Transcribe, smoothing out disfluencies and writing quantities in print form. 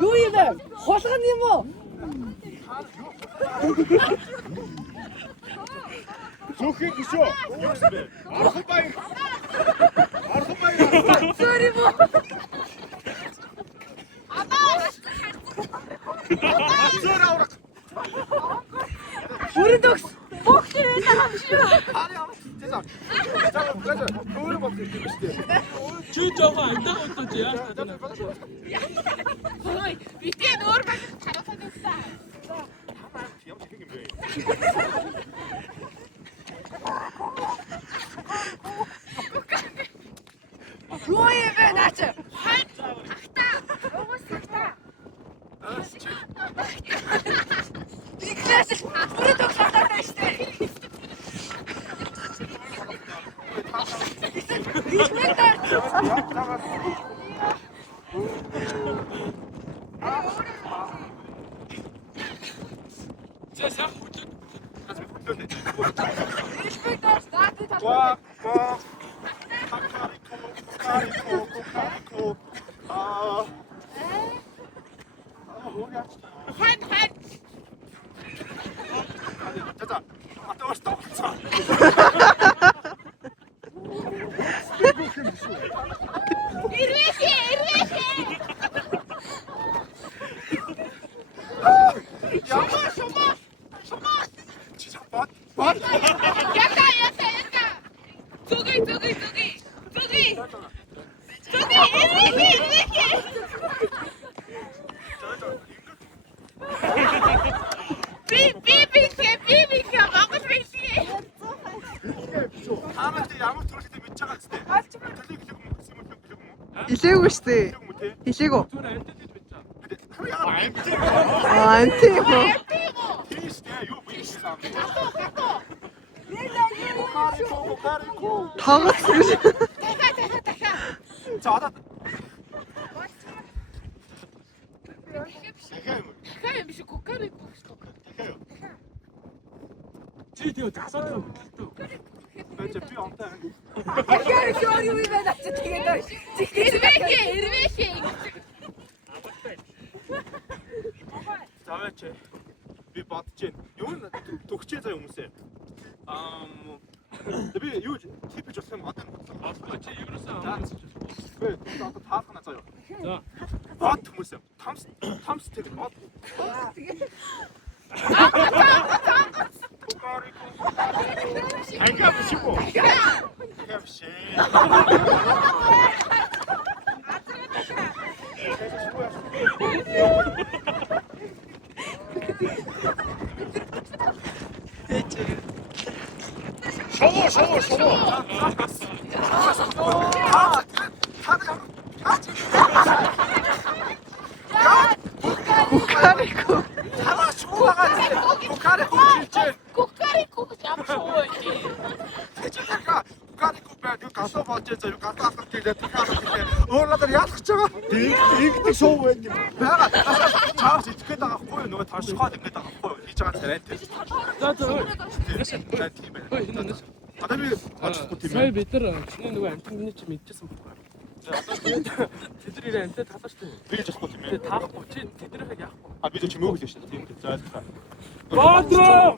Юу юм бэ? Хулган юм уу? Зөвхөн биш үү? Архан баяр. Sorry бо. Зөөр аврах. Бүрдөгс. Бохтэр байгаа юм шүү. За, өөр болох юм шүү дээ. Чи жоо андаа удаж яаж тань. Ой, битээ өөр баг хараасаа дээсэн. Ямар ч юм бэ? Юу юм бэ наач? Иглээс бүрдөгс хатаа штэ. За сайн хөдлөд. Инспектор стат Ва. Хан. За. Атаас тавцаа. Ирвэшээ. Шумаа. Чи бат. Яка. Зүги. Ирвэшээ. Би Монгол биш. Хаанаас ямар төрөлтэй мэдж байгаа ч тийм. Төлөв гэлэг юм уу? Илээгүй шүү дээ. Илээгүү. Зүгээр альтад гэж бич. Анти юм уу? Тийш дээ. Юу биш юм. Кукарику. Тагас гэж. Дахиад. За одоо. Хай биш кукари. Чи тэгээ тасаад юм. Бэж би онтой. Яа юу юм бэ наач тэгээд. Ирвэшээ. Заваач. Би бодож байна. Юу н төгчээ заа хүмүүсээ. Би юу типэж болох юм одоо Одоо чи ерөөсөө амарч. би одоо таалхна заа юу. За. Бод хүмүүсээ. Тамс тэр бод. Айга биш үү? Айга биш. Кукарику. Кукарику ямар шоу чи. Гасаа болж байгаа юу гасаа авах гэдэг өөр надад яалах гэж байгаа. Ингэдэг шоу байд юм. Бага чаас идэх гээд байгаа хгүй нөгөө ташхаад ингэж байгаа хгүй хийж байгаа царайтай. За. Тийм байна. Хөөе энэ. Одоо би очихгүй тийм Сая ээ. бид нар чиний нөгөө амтны чи мэдчихсэн байхгүй. Тэдрийг амтад талаа шүү дээ. Би жахгүй тийм ээ. Тэгээ таахгүй чи тэдрийг яахгүй. А би ч юм уу л шүү дээ. Тийм дээ. За. Баадраа!